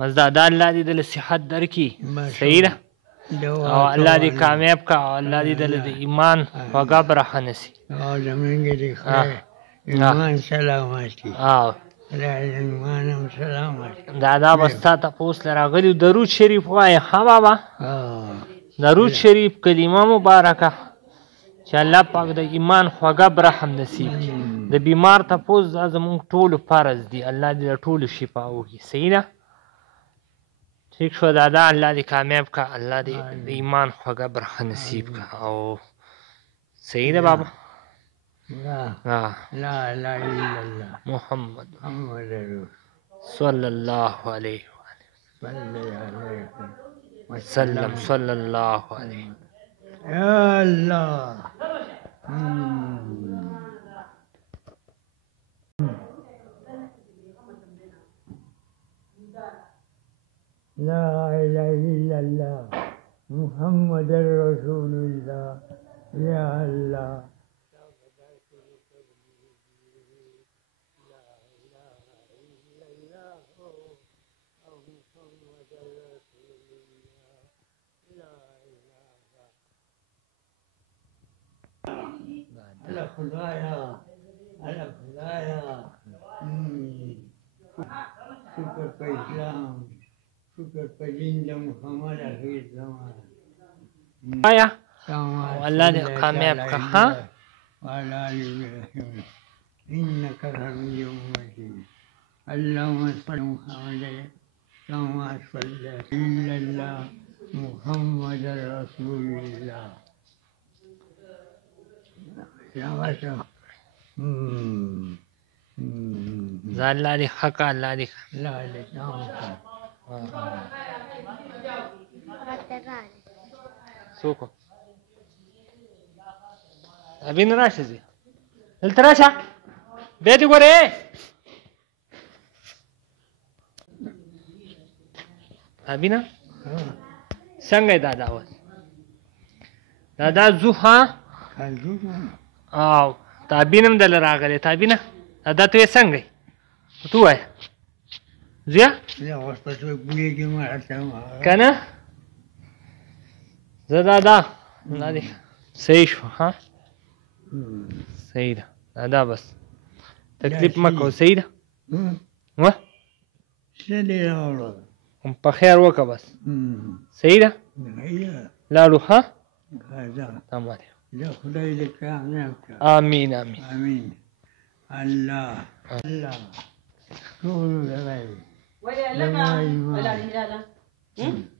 بس دا الله دې دله صحت درکړي صحیح ده او الله دې کامیاب کا او الله دې دله د ایمان خوږه برخه نصیب زمونږ دې خدای ایمان سلامتي ایمان هم سلامتي دا بس تا تپوس له راغلي درود شریف وایه ها بابا درود شریف کلمه مبارکه چې الله پاک د ایمان خوږه برخه نصیب کړي د بیمار تپوس دا زمونږ ټولو فرض دي الله دې د ټولو شفا وکړي صحیح ده ٹھیک شو دادا الله دې کامیاب کا الله دې د ایمان خوږه برخه نصیب کا او صحیح ده بابا لا اله الا الله محمد رسول صلی الله علیه وسلم صلی الله علیه یا الله لا اله الا الله محمد رسول الله یا الله على خدايا شكر في الإسلام شكر في دين محمد في الزمان آیا والله دې کامیاب کا ها وعلى آله وصحبه إنك حميد مجيد اللهم صل محمد كما صليت إلا الله محمد رسول الله زه الله دې ښه کا الله دې لا لا څوک ابین راشه زی دلته راشه بیا دې ګورې ابینا څنګه یې دادا اوس دادا ځو ها او تابین هم دله راغلی تابینه دا ته یې څنګه یې ته ووایه ځو که نه زه دادا دا دې صحیح شو ها صحیح ده دادا بس تکلیف مه کوه صحیح ده و په خیر وکړه بس صحیح ده لاړو ها تمام خدای دې کامیاب کړه آمین آمین آمین الله الله ټول غوړي